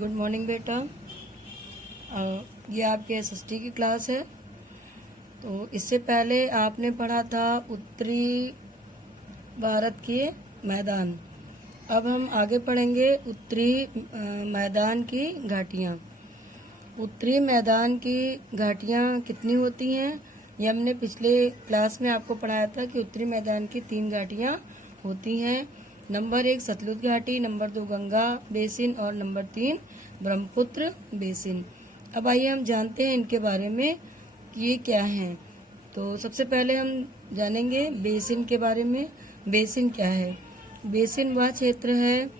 Good morning बेटा। ये आपके एसएसटी की क्लास है। तो इससे पहले आपने पढ़ा था उत्तरी भारत के मैदान। अब हम आगे पढ़ेंगे उत्तरी मैदान की घाटियाँ। उत्तरी मैदान की घाटियाँ कितनी होती हैं, ये हमने पिछले क्लास में आपको पढ़ाया था कि उत्तरी मैदान की 3 घाटियाँ होती हैं। नंबर 1 सतलुज घाटी, नंबर 2 गंगा बेसिन और नंबर 3 ब्रह्मपुत्र बेसिन। अब आइए हम जानते हैं इनके बारे में कि ये क्या हैं। तो सबसे पहले हम जानेंगे बेसिन के बारे में। बेसिन क्या है? बेसिन वह क्षेत्र है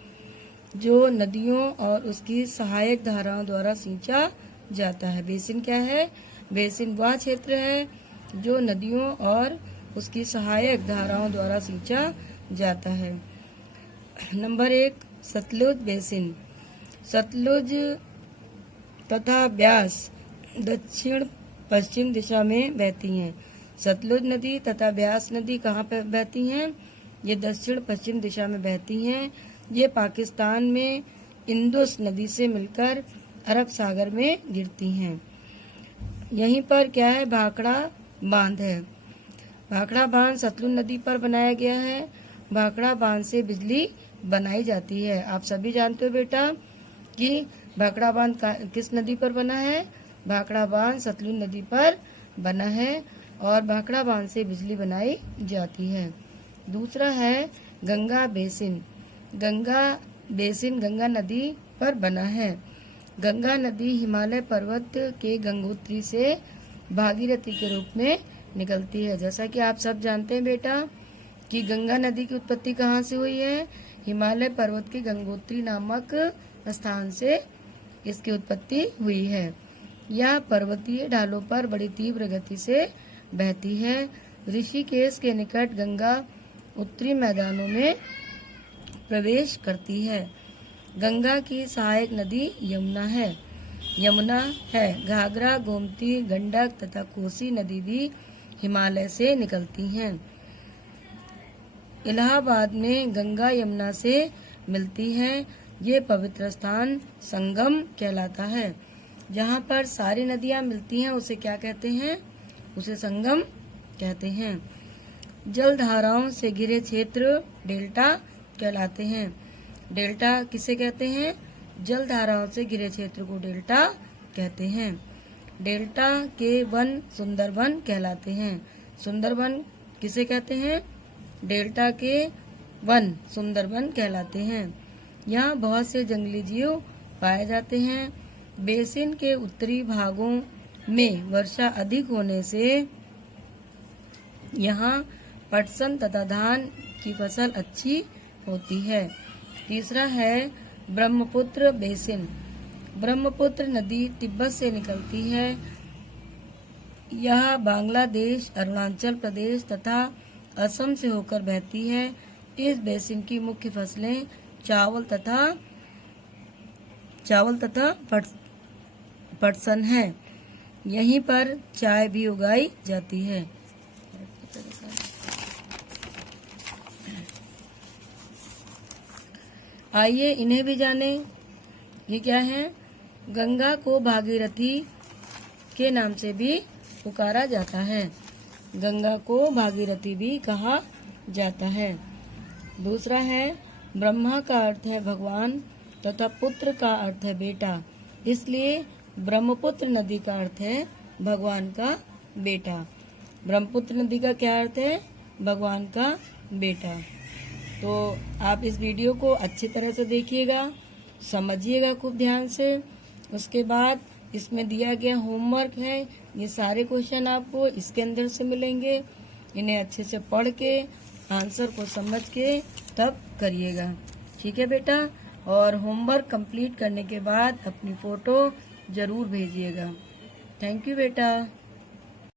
जो नदियों और उसकी सहायक धाराओं द्वारा सींचा जाता है। बेसिन क्या है? बेसिन वह क्षेत्र है जो नदियों और उसकी सहायक धाराओं द्वारा सींचा जाता है। Number 1 Sutlej basin. सतलुज तथा ब्यास दक्षिण पश्चिम दिशा में बहती हैं। सतलुज नदी तथा ब्यास नदी कहाँ पर बहती हैं? ये दक्षिण पश्चिम दिशा में बहती हैं। ये पाकिस्तान में इंदुस नदी से मिलकर अरब सागर में गिरती हैं। यहीं पर क्या है? भाखड़ा बांध है। भाखड़ा बांध सतलुज नदी पर बनाया गया है। भाखड़ा बांध से बिजली बनाई जाती है। आप सभी जानते हो बेटा कि भाखड़ा बांध किस नदी पर बना है? भाखड़ा बांध सतलुज नदी पर बना है और भाखड़ा बांध से बिजली बनाई जाती है। दूसरा है गंगा बेसिन। गंगा बेसिन गंगा नदी पर बना है। गंगा नदी हिमालय पर्वत के गंगोत्री से भागीरथी के रूप में निकलती है। जैसा कि आप सब जानते हैं बेटा कि गंगा नदी की उत्पत्ति कहाँ से हुई है? हिमालय पर्वत के गंगोत्री नामक स्थान से इसकी उत्पत्ति हुई है। यह पर्वतीय ढालों पर बड़ी तीव्र गति से बहती है। ऋषिकेश के निकट गंगा उत्तरी मैदानों में प्रवेश करती है। गंगा की सहायक नदी यमुना है। घाघरा, गोमती, गंडक तथा कोसी नदी भी हिमालय से निकलती हैं। इलाहाबाद में गंगा यमुना से मिलती है। ये पवित्र स्थान संगम कहलाता है। जहाँ पर सारी नदियाँ मिलती हैं उसे क्या कहते हैं? उसे संगम कहते हैं। जल धाराओं से घिरे क्षेत्र डेल्टा कहलाते हैं। डेल्टा किसे कहते हैं? जल धाराओं से घिरे क्षेत्र को डेल्टा कहते हैं। डेल्टा के वन सुंदरवन कहलाते हैं। सुंदरवन किसे कहते हैं? डेल्टा के वन सुंदरवन कहलाते हैं। यहाँ बहुत से जंगली जीव पाए जाते हैं। बेसिन के उत्तरी भागों में वर्षा अधिक होने से यहाँ पटसन तथा धान की फसल अच्छी होती है। तीसरा है ब्रह्मपुत्र बेसिन। ब्रह्मपुत्र नदी तिब्बत से निकलती है। यह बांग्लादेश, अरुणाचल प्रदेश तथा असम से होकर बहती है। इस बेसिन की मुख्य फसलें चावल तथा पटसन है। यहीं पर चाय भी उगाई जाती है। आइए इन्हें भी जानें। ये क्या है? गंगा को भागीरथी के नाम से भी पुकारा जाता है। गंगा को भागीरथी भी कहा जाता है। दूसरा है ब्रह्मा का अर्थ है भगवान तथा पुत्र का अर्थ है बेटा, इसलिए ब्रह्मपुत्र नदी का अर्थ है भगवान का बेटा। ब्रह्मपुत्र नदी का क्या अर्थ है? भगवान का बेटा। तो आप इस वीडियो को अच्छी तरह से देखिएगा, समझिएगा खूब ध्यान से। उसके बाद इसमें दिया गया होमवर्क है, ये सारे क्वेश्चन आपको इसके अंदर से मिलेंगे। इन्हें अच्छे से पढ़ के आंसर को समझ के तब करिएगा, ठीक है बेटा। और होमवर्क कंप्लीट करने के बाद अपनी फ़ोटो ज़रूर भेजिएगा। थैंक यू बेटा।